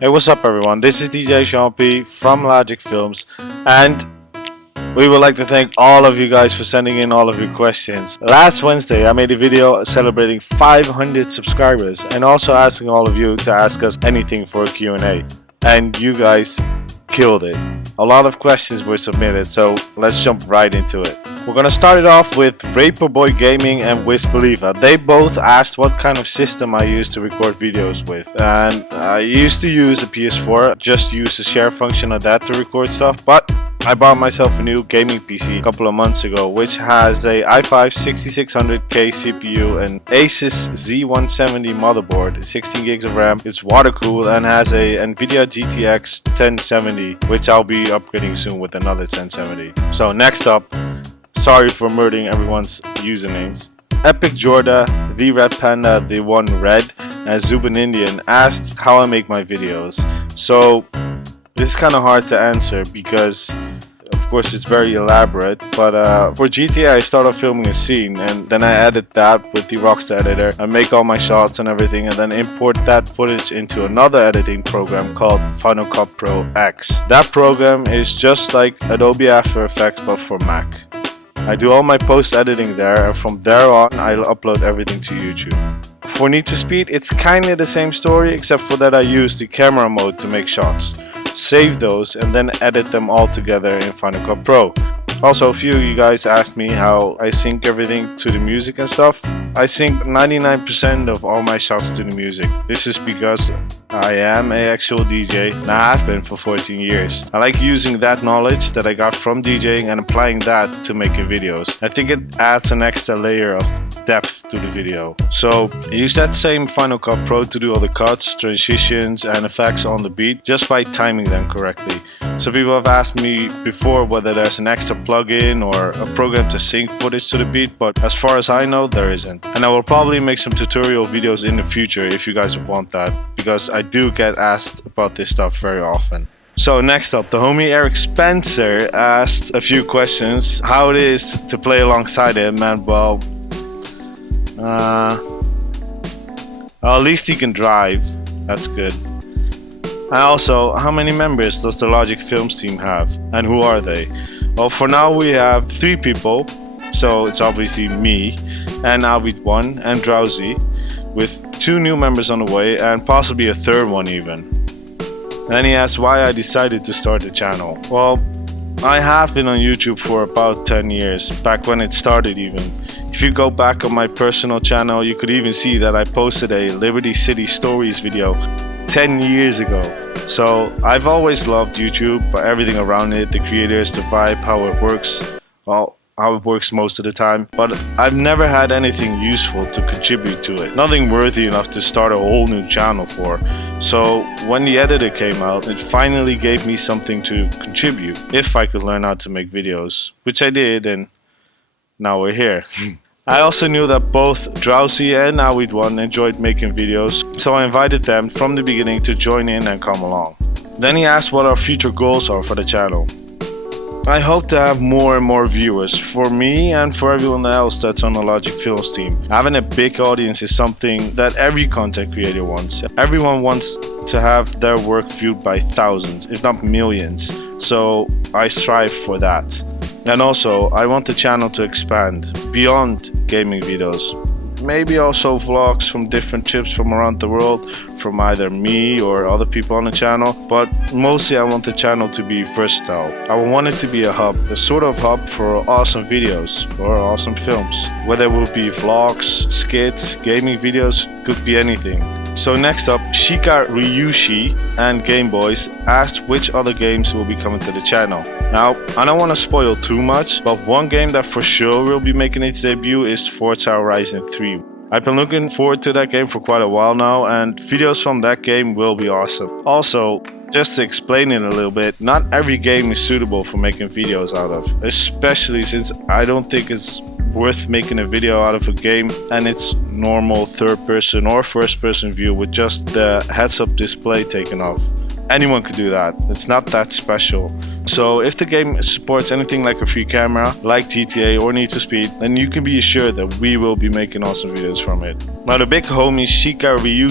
Hey, what's up everyone? This is DeejayJeanP from Logic Films, and we would like to thank all of you guys for sending in all of your questions. Last Wednesday I made a video celebrating 500 subscribers and also asking all of you to ask us anything for a Q&A, and you guys killed it. A lot of questions were submitted, so let's jump right into it. We're gonna start it off with Raperboy Gaming and Wisbelieva. They both asked what kind of system I use to record videos with, and I used to use a PS4, just use the share function of that to record stuff, but I bought myself a new gaming PC a couple of months ago, which has a i5 6600K CPU, an Asus Z170 motherboard, 16 gigs of RAM, it's water cooled, and has a Nvidia GTX 1070, which I'll be upgrading soon with another 1070. So next up, sorry for murdering everyone's usernames. Epic Jorda, The Red Panda, The One Red, and Zubin Indian asked how I make my videos. So this is kind of hard to answer because of course it's very elaborate, but for GTA I start off filming a scene and then I edit that with the Rockstar editor. I make all my shots and everything and then import that footage into another editing program called Final Cut Pro X. That program is just like Adobe After Effects but for Mac. I do all my post editing there, and from there on I'll upload everything to YouTube. For Need for Speed, it's kinda the same story, except for that I use the camera mode to make shots, save those, and then edit them all together in Final Cut Pro. Also, a few of you guys asked me how I sync everything to the music and stuff. I sync 99% of all my shots to the music. This is because I am an actual DJ and I have been for 14 years. I like using that knowledge that I got from DJing and applying that to making videos. I think it adds an extra layer of depth to the video. So I use that same Final Cut Pro to do all the cuts, transitions and effects on the beat just by timing them correctly. So people have asked me before whether there's an extra plugin or a program to sync footage to the beat, but as far as I know there isn't. And I will probably make some tutorial videos in the future if you guys want that, because I do get asked about this stuff very often. So next up, the homie Eric Spencer asked a few questions. How it is to play alongside him, and well, at least he can drive, that's good. And also, how many members does the Logic Films team have, and who are they? Well, for now we have 3 people, so it's obviously me and Avid1 and Drowsy, with 2 new members on the way and possibly a 3rd one even. Then he asked why I decided to start the channel. Well, I have been on YouTube for about 10 years, back when it started even. If you go back on my personal channel, you could even see that I posted a Liberty City Stories video 10 years ago. So I've always loved YouTube, but everything around it, the creators, the vibe, how it works, well, how it works most of the time. But I've never had anything useful to contribute to it. Nothing worthy enough to start a whole new channel for. So when the editor came out, it finally gave me something to contribute if I could learn how to make videos, which I did, and now we're here. I also knew that both Drowsy and Avid1 enjoyed making videos, so I invited them from the beginning to join in and come along. Then he asked what our future goals are for the channel. I hope to have more and more viewers, for me and for everyone else that's on the Logic Films team. Having a big audience is something that every content creator wants. Everyone wants to have their work viewed by thousands, if not millions, so I strive for that. And also, I want the channel to expand beyond gaming videos. Maybe also vlogs from different trips from around the world, from either me or other people on the channel. But mostly I want the channel to be versatile. I want it to be a hub, a sort of hub for awesome videos or awesome films. Whether it will be vlogs, skits, gaming videos, could be anything. So next up, Chika Ryu and Game Boys asked which other games will be coming to the channel. Now, I don't want to spoil too much, but one game that for sure will be making its debut is Forza Horizon 3. I've been looking forward to that game for quite a while now, and videos from that game will be awesome. Also, just to explain it a little bit, not every game is suitable for making videos out of, especially since I don't think it's worth making a video out of a game and its normal 3rd person or 1st person view with just the heads up display taken off. Anyone could do that, it's not that special. So if the game supports anything like a free camera, like GTA or Need for Speed, then you can be assured that we will be making awesome videos from it. Now the big homies Chika Ryu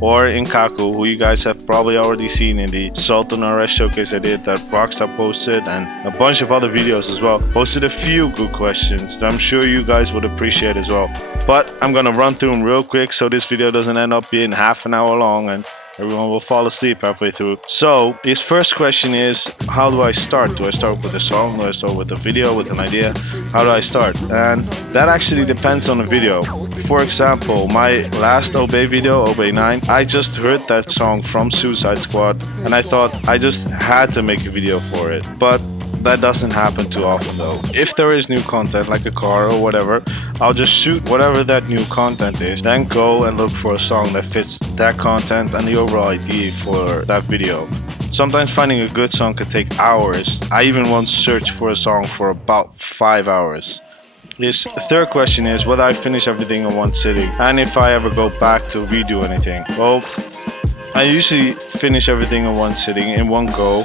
or Inkaku, who you guys have probably already seen in the Salt on RS showcase I did that Rockstar posted, and a bunch of other videos as well, posted a few good questions that I'm sure you guys would appreciate as well. But I'm gonna run through them real quick so this video doesn't end up being half an hour long and everyone will fall asleep halfway through. So his first question is, how do I start? Do I start with a song? Do I start with a video, with an idea? How do I start? And that actually depends on the video. For example, my last Obey video, Obey 9, I just heard that song from Suicide Squad and I thought I just had to make a video for it. But that doesn't happen too often though. If there is new content like a car or whatever, I'll just shoot whatever that new content is, then go and look for a song that fits that content and the overall idea for that video. Sometimes finding a good song can take hours. I even once searched for a song for about 5 hours. His third question is whether I finish everything in one sitting and if I ever go back to redo anything. Well, I usually finish everything in one sitting, in one go.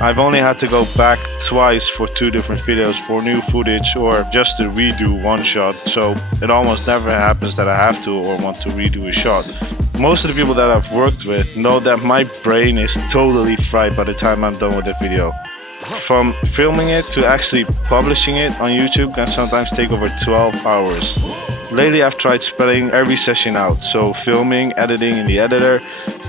I've only had to go back twice for 2 different videos for new footage or just to redo one shot, so it almost never happens that I have to or want to redo a shot. Most of the people that I've worked with know that my brain is totally fried by the time I'm done with the video. From filming it to actually publishing it on YouTube can sometimes take over 12 hours. Lately I've tried spreading every session out, so filming, editing in the editor,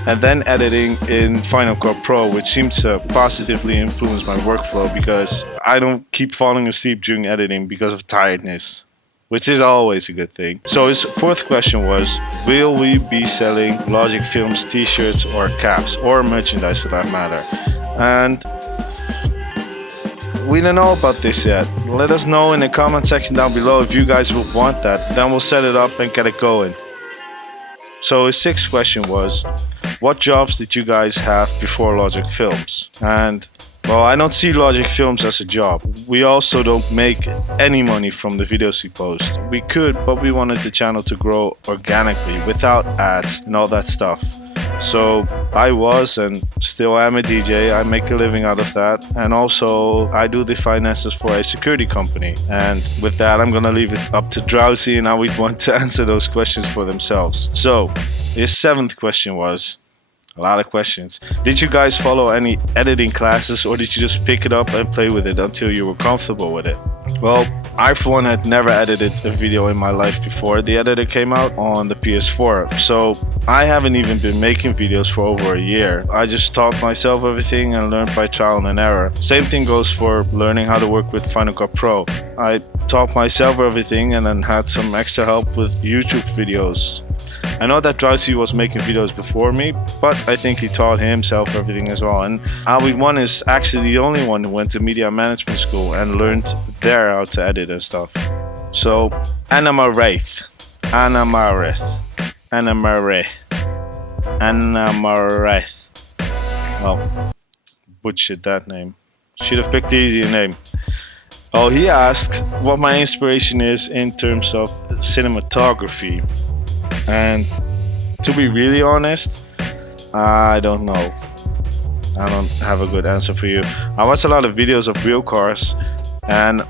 and then editing in Final Cut Pro, which seems to positively influence my workflow because I don't keep falling asleep during editing because of tiredness, which is always a good thing. So his fourth question was, will we be selling Logic Films t-shirts or caps, or merchandise for that matter? And we don't know about this yet. Let us know in the comment section down below if you guys will want that. Then we'll set it up and get it going. So his sixth question was, what jobs did you guys have before Logic Films? And well, I don't see Logic Films as a job. We also don't make any money from the videos we post. We could, but we wanted the channel to grow organically without ads and all that stuff. So I was and still am a DJ. I make a living out of that, and also I do the finances for a security company. And with that, I'm gonna leave it up to Drowsy and I would want to answer those questions for themselves. So his seventh question was, a lot of questions, did you guys follow any editing classes or did you just pick it up and play with it until you were comfortable with it? Well, I for one had never edited a video in my life before the editor came out on the PS4, so I haven't even been making videos for over a year. I just taught myself everything and learned by trial and error. Same thing goes for learning how to work with Final Cut Pro. I taught myself everything and then had some extra help with YouTube videos. I know that Drowsy was making videos before me, but I think he taught himself everything as well. And Awi1 is actually the only one who went to media management school and learned there how to edit and stuff. So, Anamareth. Well, butchered that name. Should have picked the easier name. Oh, he asks what my inspiration is in terms of cinematography. And to be really honest, I don't know. I don't have a good answer for you. I watch a lot of videos of real cars and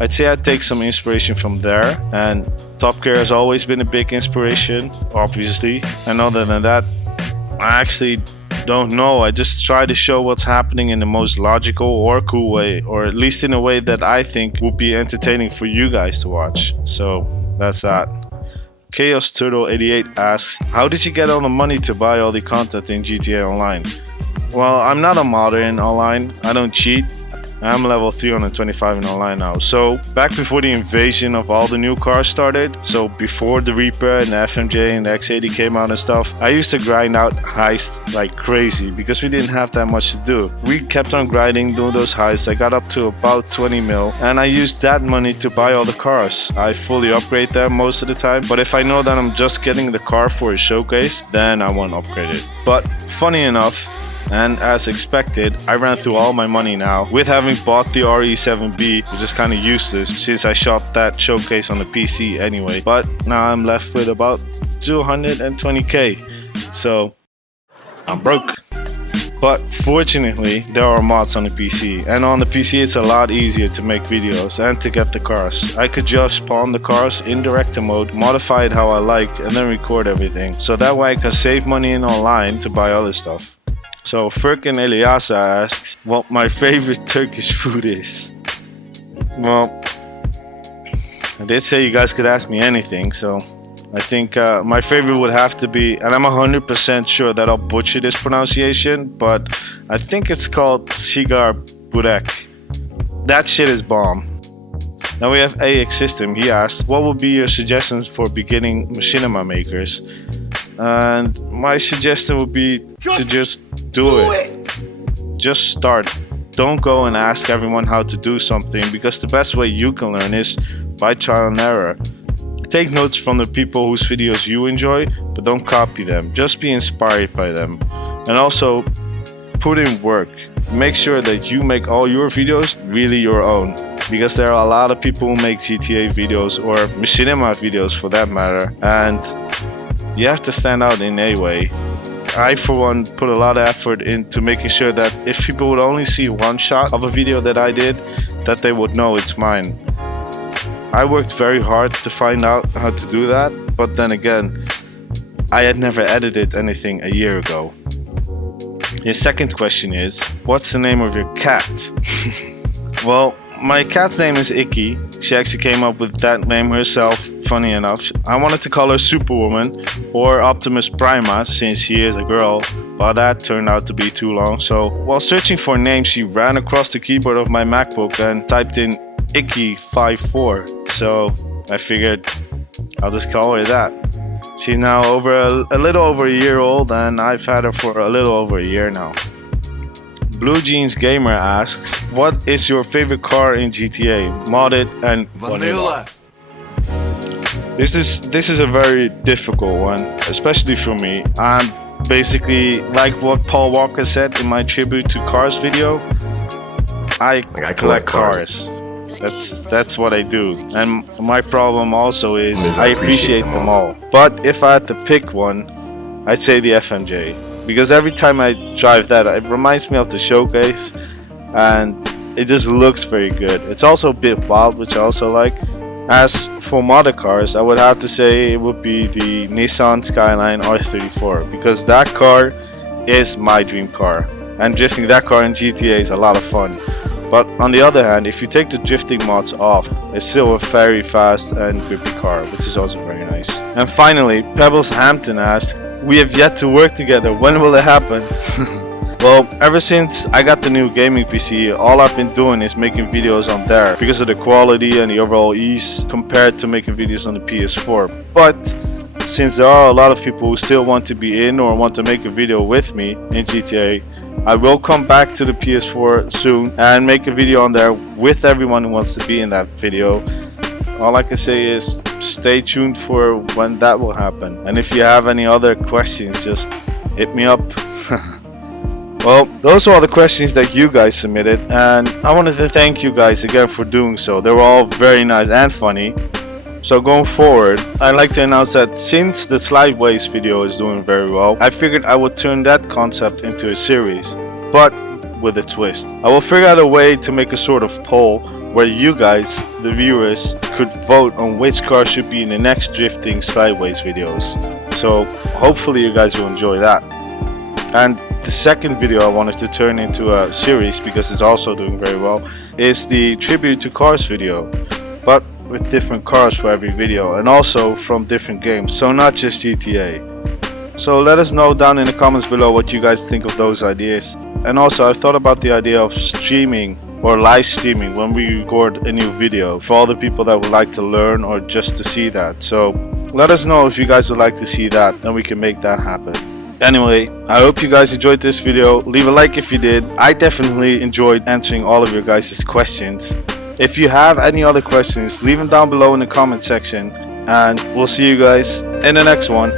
I'd say I take some inspiration from there, and Top Gear has always been a big inspiration, obviously. And other than that, I actually don't know. I just try to show what's happening in the most logical or cool way, or at least in a way that I think would be entertaining for you guys to watch. So that's that. Chaos Turtle 88 asks, how did you get all the money to buy all the content in GTA Online? Well, I'm not a modder in online. I don't cheat. I'm level 325 in online now. So back before the invasion of all the new cars started, so before the Reaper and the FMJ and the X80 came out and stuff, I used to grind out heists like crazy because we didn't have that much to do. We kept on grinding, doing those heists. I got up to about 20 mil and I used that money to buy all the cars. I fully upgrade them most of the time, but if I know that I'm just getting the car for a showcase, then I won't upgrade it. But funny enough, and as expected, I ran through all my money now with having bought the RE7B, which is kind of useless since I shot that showcase on the PC anyway. But now I'm left with about 220k, so I'm broke. But fortunately, there are mods on the PC, and on the PC it's a lot easier to make videos and to get the cars. I could just spawn the cars in director mode, modify it how I like, and then record everything. So that way I can save money in online to buy other stuff. So Furkan Eliasa asks what my favorite Turkish food is. Well, I did say you guys could ask me anything, so I think my favorite would have to be, and I'm 100% sure that I'll butcher this pronunciation, but I think it's called Chika Ryu. That shit is bomb. Now we have AX System. He asked, what would be your suggestions for beginning Machinima Makers? And my suggestion would be to just do it. Just start. Don't go and ask everyone how to do something, because the best way you can learn is by trial and error. Take notes from the people whose videos you enjoy, but don't copy them. Just be inspired by them. And also, put in work. Make sure that you make all your videos really your own. Because there are a lot of people who make GTA videos, or Machinima videos for that matter. And you have to stand out in a way. I, for one, put a lot of effort into making sure that if people would only see one shot of a video that I did, that they would know it's mine. I worked very hard to find out how to do that, but then again, I had never edited anything a year ago. His second question is, what's the name of your cat? Well, my cat's name is Icky. She actually came up with that name herself, funny enough. I wanted to call her Superwoman or Optimus Prima since she is a girl, but that turned out to be too long. So while searching for a name, she ran across the keyboard of my MacBook and typed in Icky54. So I figured I'll just call her that. She's now a little over a year old, and I've had her for a little over a year now. Blue Jeans Gamer asks, what is your favorite car in GTA, modded and vanilla? This is a very difficult one, especially for me. I'm basically like what Paul Walker said in my tribute to Cars video. I collect cars. That's what I do. And my problem also is I appreciate them all. But if I had to pick one, I'd say the FMJ. Because every time I drive that, it reminds me of the showcase, and it just looks very good. It's also a bit wild, which I also like. As for modded cars, I would have to say it would be the Nissan Skyline R34, because that car is my dream car, and drifting that car in GTA is a lot of fun. But on the other hand, if you take the drifting mods off, it's still a very fast and grippy car, which is also very nice. And finally, Pebbles Hampton asks, we have yet to work together, when will it happen? Well, ever since I got the new gaming PC, all I've been doing is making videos on there because of the quality and the overall ease compared to making videos on the PS4. But since there are a lot of people who still want to be in or want to make a video with me in GTA, I will come back to the PS4 soon and make a video on there with everyone who wants to be in that video. All I can say is stay tuned for when that will happen. And if you have any other questions, just hit me up. Well, those are all the questions that you guys submitted, and I wanted to thank you guys again for doing so. They were all very nice and funny. So going forward, I'd like to announce that since the Slideways video is doing very well, I figured I would turn that concept into a series, but with a twist. I will figure out a way to make a sort of poll where you guys, the viewers, could vote on which car should be in the next drifting Slideways videos. So hopefully you guys will enjoy that. And the second video I wanted to turn into a series, because it's also doing very well, is the tribute to Cars video, but with different cars for every video, and also from different games, so not just GTA. So let us know down in the comments below what you guys think of those ideas. And also I've thought about the idea of streaming or live streaming when we record a new video for all the people that would like to learn or just to see that. So let us know if you guys would like to see that, and we can make that happen. Anyway, I hope you guys enjoyed this video. Leave a like if you did. I definitely enjoyed answering all of your guys' questions. If you have any other questions, leave them down below in the comment section, and we'll see you guys in the next one.